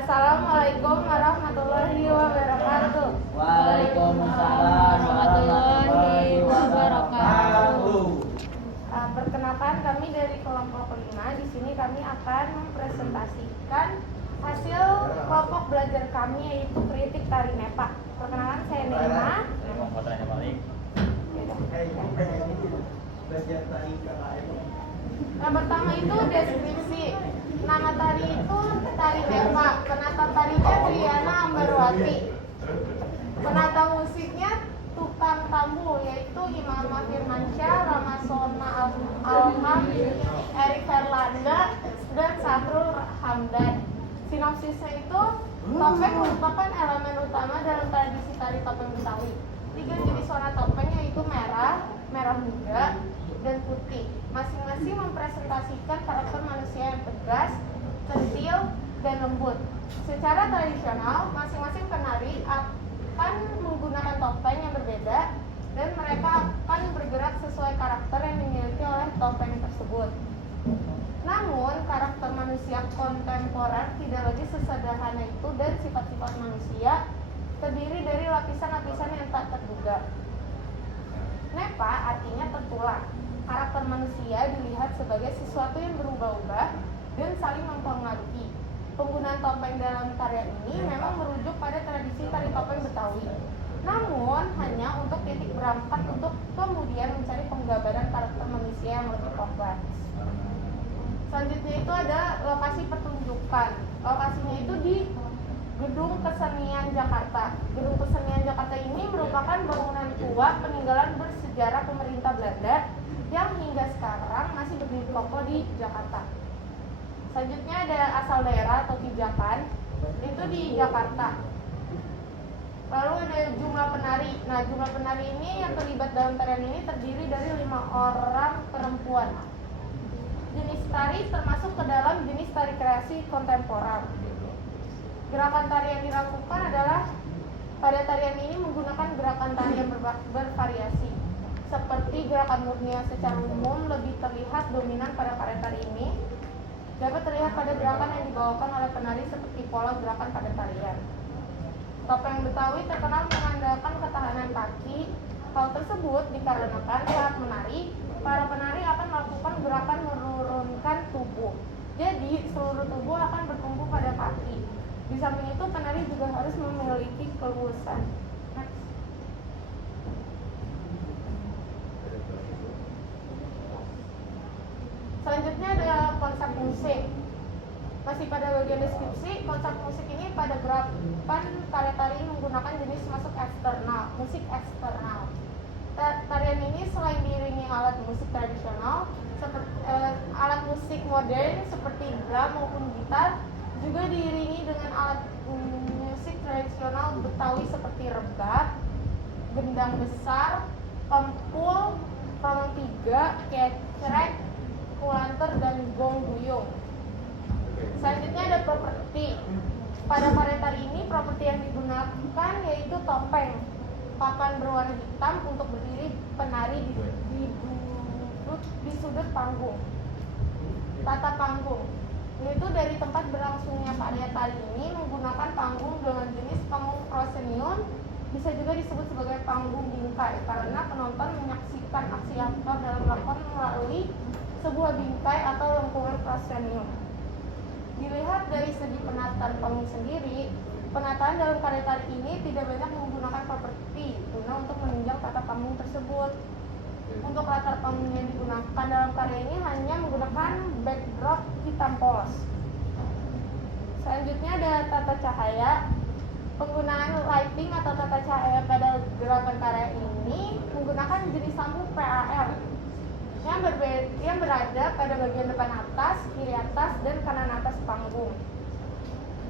Assalamualaikum warahmatullahi wabarakatuh. Waalaikumsalam warahmatullahi wabarakatuh. Perkenalkan, kami dari kelompok 5. Di sini kami akan mempresentasikan hasil kelompok belajar kami, yaitu kritik tari Nepa. Perkenalkan, saya Neima. Saya Muhammad Rani Malik. Nah, pertama itu deskripsi. Nama tari itu tari Nepa. Penata tarinya Triana Ambarwati. Penata musiknya tukang tambu, yaitu Imam Firmansyah, Ramasona Alham, Erik Herlanda, dan Sahrul Hamdan. Sinopsisnya itu, topeng merupakan elemen utama dalam tradisi tari topeng Betawi. 3 jenis warna topeng yaitu merah, merah muda, dan putih. Masing-masing mempresentasikan karakter manusia yang tegas, centil, dan lembut. Secara tradisional, masing-masing penari akan menggunakan topeng yang berbeda, dan mereka akan bergerak sesuai karakter yang dimiliki oleh topeng tersebut. Namun, karakter manusia kontemporer tidak lagi sesederhana itu, dan sifat-sifat manusia terdiri dari lapisan-lapisan yang tak terduga. Nepa artinya tertular. Karakter manusia dilihat sebagai sesuatu yang berubah-ubah dan saling mempengaruhi. Penggunaan topeng dalam karya ini memang merujuk pada tradisi tari topeng Betawi, namun hanya untuk titik berangkat untuk kemudian mencari penggambaran karakter manusia yang lebih kompleks. Selanjutnya itu ada lokasi pertunjukan. Lokasinya itu di Gedung Kesenian Jakarta. Gedung Kesenian Jakarta ini merupakan bangunan tua peninggalan bersejarah pemerintah Belanda yang hingga sekarang masih berdiri kokoh di Jakarta. Selanjutnya ada asal daerah atau pijakan, itu di Jakarta. Lalu ada jumlah penari. Nah, jumlah penari ini yang terlibat dalam tarian ini terdiri dari 5 orang perempuan. Jenis tari termasuk ke dalam jenis tari kreasi kontemporer. Gerakan tari yang dilakukan adalah pada tarian ini menggunakan gerakan tari yang bervariasi. Seperti gerakan murni yang secara umum lebih terlihat dominan pada karya tari ini, dapat terlihat pada gerakan yang dibawakan oleh penari seperti pola gerakan pada tarian. Topeng Betawi terkenal mengandalkan ketahanan kaki. Hal tersebut dikarenakan saat menari, para penari akan melakukan gerakan menurunkan tubuh. Jadi, seluruh tubuh akan bertumpu pada kaki. Di samping itu, penari juga harus memiliki keluasan. Selanjutnya ada konsep musik. Masih pada bagian deskripsi, konsep musik ini pada gerakan karya tari menggunakan jenis musik eksternal. Tarian ini selain diiringi alat musik tradisional, seperti alat musik modern seperti drum maupun gitar, juga diiringi dengan alat musik tradisional Betawi seperti rebab, gendang besar, empul, palong 3, kecrek, kulanter, dan gong duyung. Selanjutnya ada properti. Pada karya tari ini, properti yang digunakan yaitu topeng, papan berwarna hitam untuk berdiri penari di sudut panggung. Tata panggung, yaitu dari tempat berlangsungnya karya tari ini menggunakan panggung dengan jenis panggung proscenium, bisa juga disebut sebagai panggung bingkai karena penonton menyaksikan aksi aktor dalam lakon melalui sebuah bingkai atau lengkungan proscenium. Dilihat dari segi penataan panggung sendiri, penataan dalam karya tari ini tidak banyak menggunakan properti guna untuk menunjang tata panggung tersebut. Untuk latar panggung yang digunakan dalam karya ini hanya menggunakan backdrop hitam polos. Selanjutnya ada tata cahaya. Penggunaan lighting atau tata cahaya pada gerakan karya ini menggunakan jenis lampu PAR yang berada pada bagian depan atas, kiri atas, dan kanan atas panggung.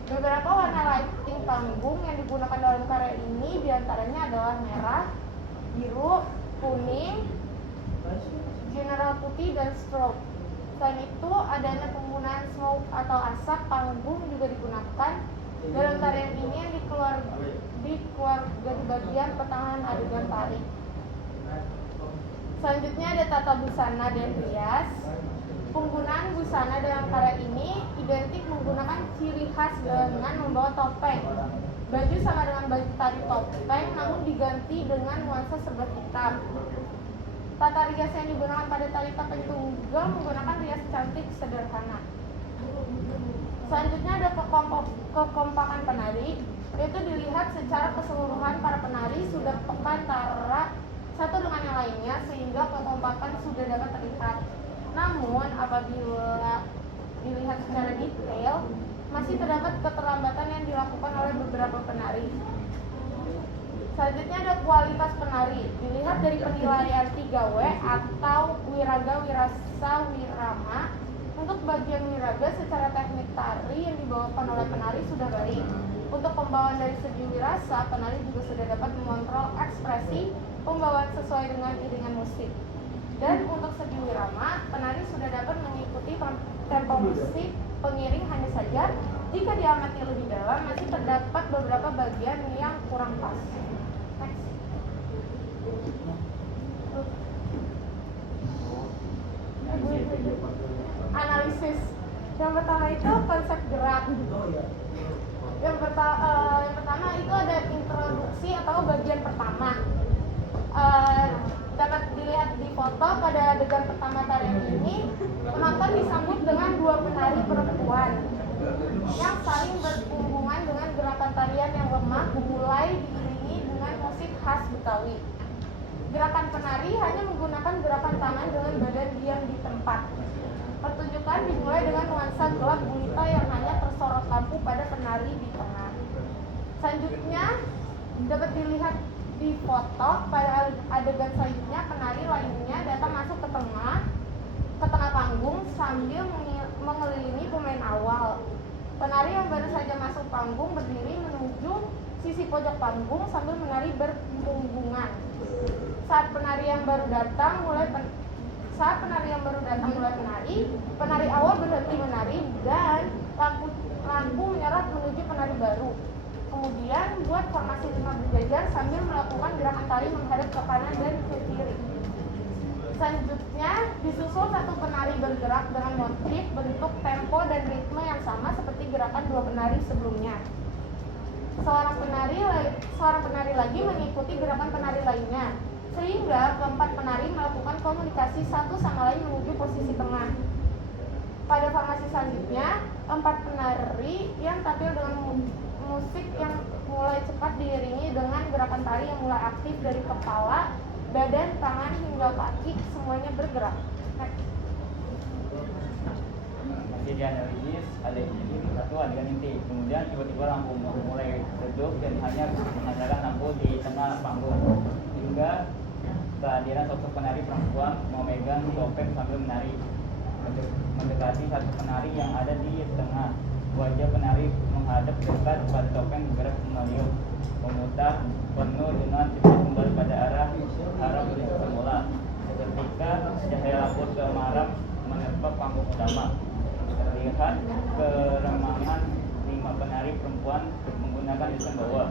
Beberapa warna lighting panggung yang digunakan dalam karya ini diantaranya adalah merah, biru, kuning, general putih, dan strobe. Selain itu, adanya penggunaan smoke atau asap panggung juga digunakan dalam tarian ini yang dikeluarga di bagian pertengahan adegan tari. Selanjutnya ada tata busana dan rias. Penggunaan busana dalam karya ini identik menggunakan ciri khas dengan membawa topeng. Baju sama dengan baju tari topeng, namun diganti dengan nuansa serba hitam. Tata rias yang digunakan pada tari topeng tunggal menggunakan rias cantik sederhana. Selanjutnya ada kekompakan penari, yaitu dilihat secara keseluruhan para penari sudah peka antara satu dengan yang lainnya sehingga kekompakan sudah dapat terlihat. Namun apabila dilihat secara detail, masih terdapat keterlambatan yang dilakukan oleh beberapa penari. Selanjutnya ada kualitas penari, dilihat dari penilaian 3W atau wiraga, wirasa, wirama. Untuk bagian wiraga, secara teknik tari yang dibawakan oleh penari sudah baik. Untuk pembawaan dari segi wirasa, penari juga sudah dapat mengontrol ekspresi pembawaan sesuai dengan iringan musik. Dan untuk segi wirama, penari sudah dapat mengikuti tempo musik pengiring, hanya saja jika diamati lebih dalam masih terdapat beberapa bagian yang kurang pas. Next. Analisis. Yang pertama itu konsep gerak. Yang pertama itu ada introduksi atau bagian pertama. Dapat dilihat di foto pada adegan pertama tarian ini, penonton disambut dengan dua penari perempuan yang saling berhubungan dengan gerakan tarian yang lemah mulai diiringi dengan musik khas Betawi. Gerakan penari hanya menggunakan gerakan tangan dengan badan diam di tempat. Pertunjukan dimulai dengan nuansa gelap gulita yang hanya tersorot lampu pada penari di tengah. Selanjutnya dapat dilihat di foto pada adegan selanjutnya, penari lainnya datang masuk ke tengah panggung sambil mengelilingi pemain awal. Penari yang baru saja masuk panggung berdiri menuju sisi pojok panggung sambil menari berpunggungan. Saat penari yang baru datang mulai menari, penari awal berhenti menari dan lampu menyorot menuju penari baru. Kemudian buat formasi 5 berjajar sambil melakukan gerakan tari menghadap ke kanan dan ke kiri. Selanjutnya disusul satu penari bergerak dengan motif, bentuk, tempo, dan ritme yang sama seperti gerakan dua penari sebelumnya. Seorang penari lagi mengikuti gerakan penari lainnya, sehingga keempat penari melakukan komunikasi satu sama lain menuju posisi tengah. Pada formasi selanjutnya, 4 penari yang tampil dengan musik yang mulai cepat diiringi dengan gerakan tari yang mulai aktif dari kepala, badan, tangan, hingga kaki, semuanya bergerak. Masih dianalisis, ada ini satu adegan inti. Kemudian tiba-tiba lampu mulai redup dan hanya mengandalkan lampu di tengah panggung. Hingga kehadiran sosok penari perempuan memegang topeng sambil menari. Mendekati satu penari yang ada di tengah. Wajah penari menghadap dekat pada topeng bergerak meliuk, memutar penuh dengan cepat kembali pada arah semula. Ketika cahaya lampu semaram menerpa panggung utama, terlihat keremangan 5 penari perempuan menggunakan desain bawah.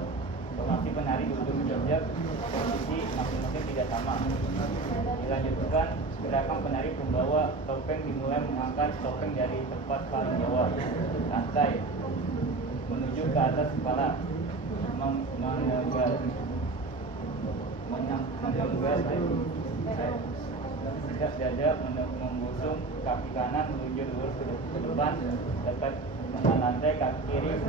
Formasi penari duduk menjejak, posisi masing-masing tidak sama. Dilanjutkan, gerakan penari pembawa topeng dimulai mengangkat topeng dari tempat paling bawah lantai menuju ke atas kepala, menanggas dada, membusung kaki kanan meluncur lurus ke depan dekat dengan lantai, kaki kiri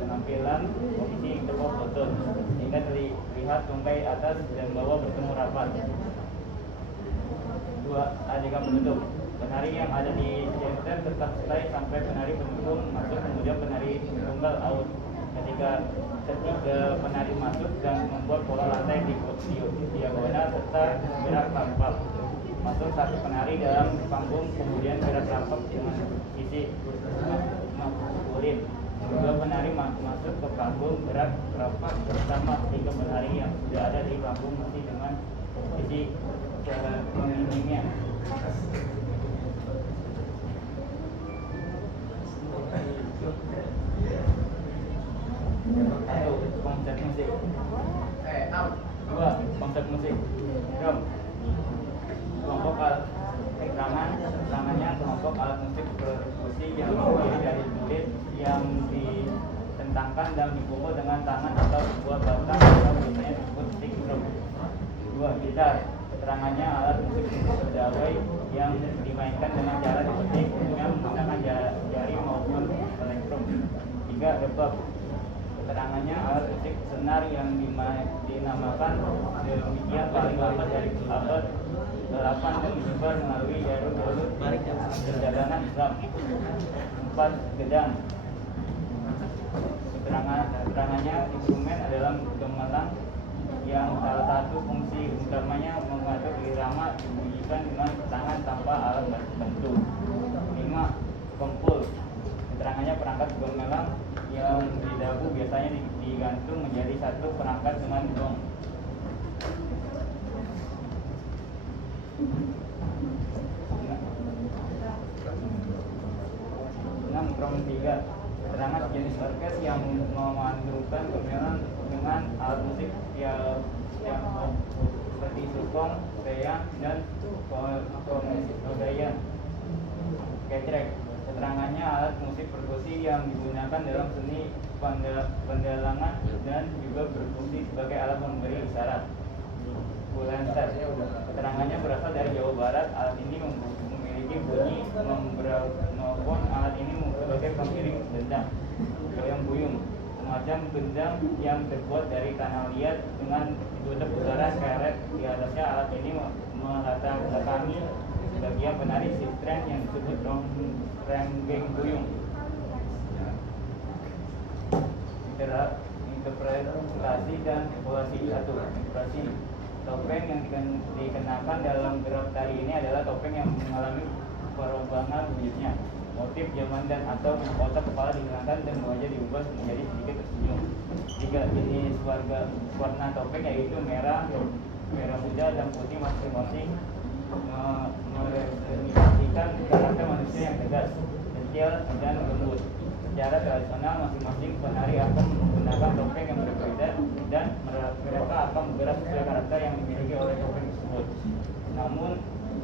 penampilan posisi tepuk lutut hingga terlihat tungkai atas dan bawah bertemu rapat. 2. Adegan penutup. Penari yang ada di center tetap stay sampai penari pendukung masuk, kemudian penari tunggal out. Ketika penari masuk dan membuat pola lantai di diagonal serta gerak rampak. Masuk satu penari dalam panggung, kemudian gerak rampak dengan sisi maskulin. Dua penari masuk ke panggung, gerak rampak bersama tiga penari yang sudah ada di panggung masih dengan sisi feminimnya. Satu, konsep musik. 2. Konsep musik. Drum. Kelompok alat tangannya kelompok alat musik perkusi yang terdiri dari kulit yang ditekan dan dipukul dengan tangan atau sebuah batang atau biasanya disebut stick drum. 2. Gitar. Keterangannya alat musik pegawai yang dimainkan dengan cara dipetik dengan menggunakan jari maupun elektrum. 3. Rebab. Keterangannya alat musik senar yang dinamakan demikian paling lambat dari abad 8 dan disebar melalui jalur-jalur perjalanan Islam. 4. Gedang. Keterangannya instrumen adalah gamelan yang salah satu fungsi utamanya mengatur irama dibunyikan dengan tangan tanpa alat bantu. 5. Kempul. Keterangannya perangkat gamelan yang di dagu biasanya digantung menjadi satu perangkat dengan gong. 6. Trompet. Keterangan jenis orkes yang memandukan gamelan dengan alat musik yang seperti sukong, peyang, dan komedoyan. Ketrek. Keterangannya alat musik perkusi yang digunakan dalam seni pendalangan dan juga berfungsi sebagai alat memberi isyarat. Bulanser. Keterangannya berasal dari Jawa Barat. Alat ini memiliki bunyi membranopon. Alat ini sebagai pengiring gendang. Goyang buyung. Semacam gendang yang terbuat dari tanah liat dengan ditutup utara karet. Di atasnya alat ini melatangi bagian penari sistren yang disebut ronggeng buyung. Interpretasi dan evaluasi. 1. Interpretasi. Topeng yang dikenakan dalam gerak tari ini adalah topeng yang mengalami perubahan wujudnya. Motif zaman dan atau otak kepala dikenakan dan wajah diubah menjadi sedikit tersenyum. 3. Jenis warna topeng yaitu merah muda dan putih masing-masing merepresentasikan karakter manusia yang tegas, kecil, dan lembut. Secara tradisional masing-masing penari akan menggunakan topeng yang berbeda dan mereka akan bergerak sesuai karakter yang dimiliki oleh topeng tersebut. Namun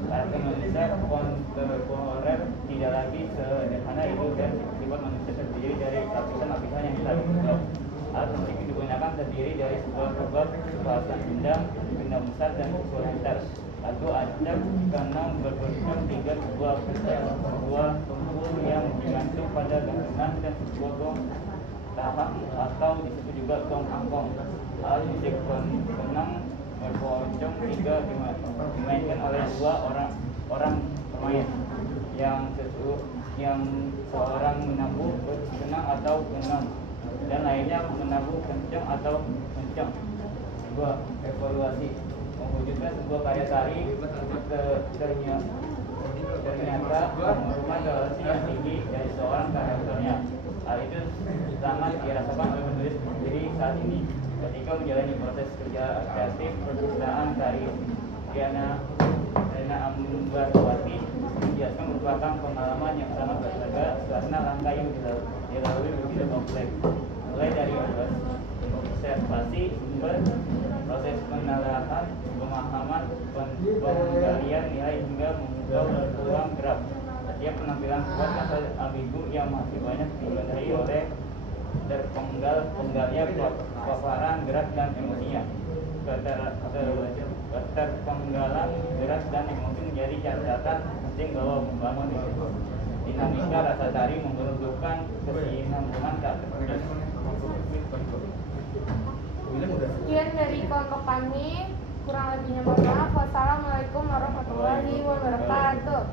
karakter manusia kontemporer tidak lagi sederhana itu dan sifat manusia terdiri dari lapisan-lapisan yang bisa dibentuk. Alat musik digunakan terdiri dari sebuah rebab, sebasan gendang besar dan sebuah gitar. 1. Acak kanang berbentuk 3. Sebuah pencet, sebuah tumpul yang digantung pada gantungan dan sebuah gong tahap atau disebut juga gong angkong. Alat musik penang berpocong 3 dimainkan oleh 2 orang pemain yang seorang menabuh kenang atau kenang dan lainnya menabuh kencang atau kencang. 2. Evaluasi. Mewujudkan sebuah karya tari ternyata memerlukan relasi yang tinggi dari seorang karakternya. Hal itu sangat dirasakan oleh penulis sendiri saat ini ketika menjalani proses kerja kreatif perusahaan tari. Diana Ambarwati menjelaskan merupakan pengalaman yang sangat berharga karena langkah yang dilalui begitu kompleks, mulai dari observasi sumber, proses penelaahan, pemahaman, penggalian nilai hingga membuka peluang gerak. Setiap penampilan kuat atau ambigu yang masih banyak dilandasi oleh penggalian paparan gerak dan emosinya. Keterpenggalan gerak dan emosi menjadi catatan penting bahwa membangun dinamika rasa tari membutuhkan kesinambungan tak terputus. Sekian dari kelompok kami, kurang lebihnya mohon maaf. Wassalamualaikum warahmatullahi wabarakatuh.